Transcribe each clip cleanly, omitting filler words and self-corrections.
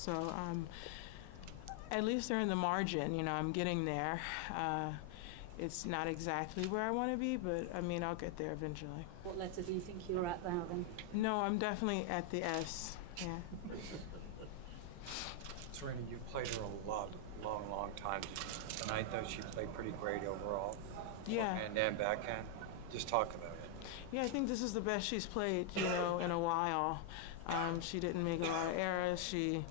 So at least they're in the margin. You know, I'm getting there. It's not exactly where I want to be, but I mean, I'll get there eventually. What letter do you think you're at now then? No, I'm definitely at the S. Yeah. Serena, you played her a long time. Tonight, though, she played pretty great overall. Yeah. And backhand. Just talk about it. Yeah, I think this is the best she's played, you know, in a while. She didn't make a lot of errors. She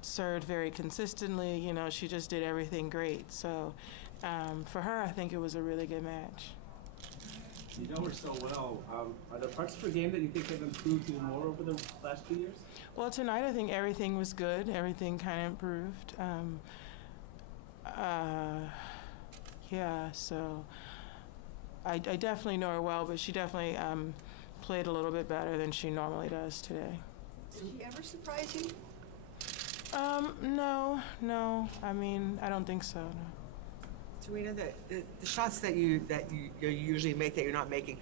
served very consistently. You know, she just did everything great. So for her, I think it was a really good match. You know her so well. Are there parts of her game that you think have improved even more over the last 2 years? Well, tonight I think everything was good. Everything kind of improved. Yeah, so I definitely know her well, but she definitely played a little bit better than she normally does today. Did she ever surprise you? No. I mean, I don't think so, no. Serena, the shots that you usually make that you're not making,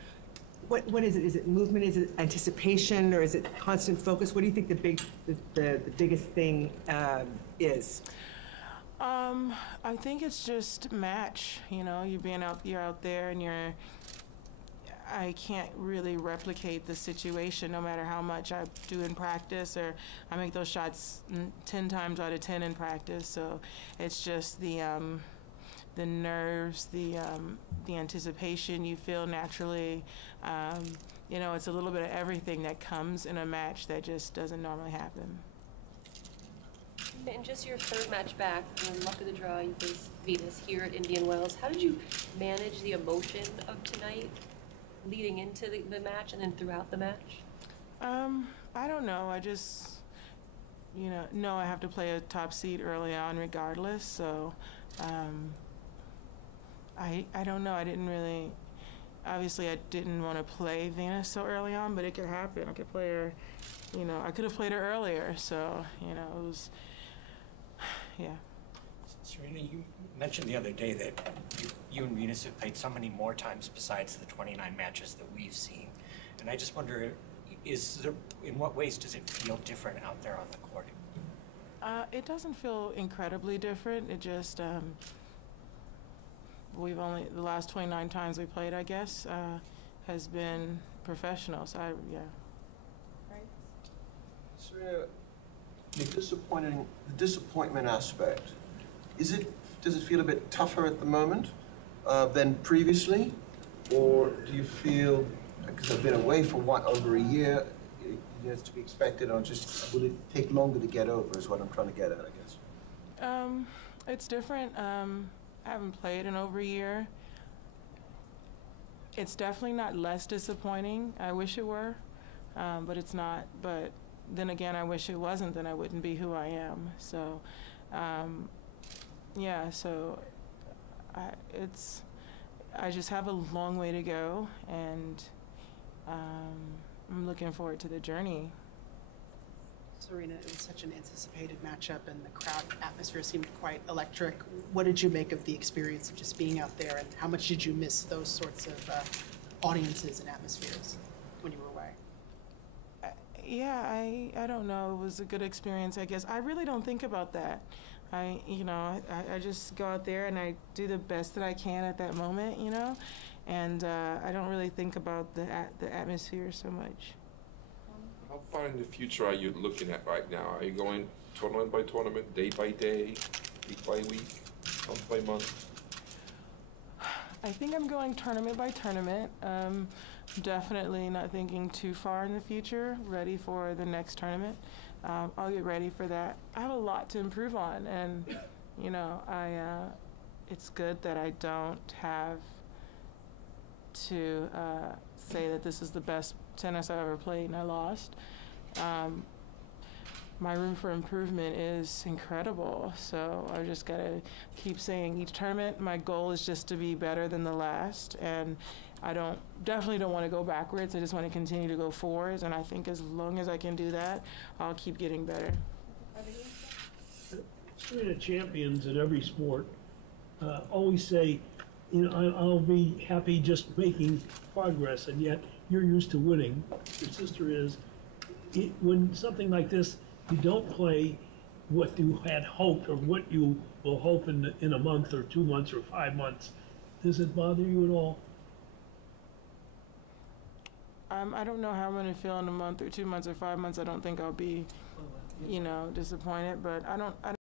what is it? Is it movement? Is it anticipation? Or is it constant focus? What do you think the biggest thing is? I think it's just match. You know, you're out there, and I can't really replicate the situation no matter how much I do in practice, or I make those shots 10 times out of 10 in practice. So it's just the nerves, the anticipation you feel naturally. You know, it's a little bit of everything that comes in a match that just doesn't normally happen. And just your third match back, luck of the draw, you faced Venus here at Indian Wells. How did you manage the emotion of tonight leading into the match and then throughout the match? I don't know. I just, know I have to play a top seed early on regardless. So I don't know. I didn't really, obviously I didn't want to play Venus so early on, but it could happen. I could play her, I could have played her earlier. So, it was, yeah. Serena, you mentioned the other day that you and Venus have played so many more times besides the 29 matches that we've seen. And I just wonder, in what ways does it feel different out there on the court? It doesn't feel incredibly different. It just, the last 29 times we played, I guess, has been professional. So, yeah. Right. Serena, the disappointment aspect, does it feel a bit tougher at the moment than previously? Or do you feel, because I've been away for over a year, it's to be expected, or just will it take longer to get over is what I'm trying to get at, I guess? It's different. I haven't played in over a year. It's definitely not less disappointing. I wish it were, but it's not. But then again, I wish it wasn't, then I wouldn't be who I am. So, yeah, so I just have a long way to go, and I'm looking forward to the journey. Serena, it was such an anticipated matchup, and the crowd atmosphere seemed quite electric. What did you make of the experience of just being out there, and how much did you miss those sorts of audiences and atmospheres when you were away? Yeah, I don't know. It was a good experience, I guess. I really don't think about that. I just go out there and I do the best that I can at that moment, and I don't really think about the atmosphere so much. How far in the future are you looking at right now? Are you going tournament by tournament, day by day, week by week, month by month? I think I'm going tournament by tournament. Definitely not thinking too far in the future, ready for the next tournament. I'll get ready for that. I have a lot to improve on, and it's good that I don't have to say that this is the best tennis I've ever played and I lost. My room for improvement is incredible, so I just gotta keep saying each tournament my goal is just to be better than the last, and I definitely don't want to go backwards. I just want to continue to go forwards, and I think as long as I can do that, I'll keep getting better. Serena, champions at every sport always say, I'll be happy just making progress, and yet you're used to winning. Your sister is. When something like this you don't play what you had hoped or what you will hope in a month or 2 months or 5 months, does it bother you at all? I don't know how I'm gonna feel in a month or 2 months or 5 months. I don't think I'll be, disappointed, but I don't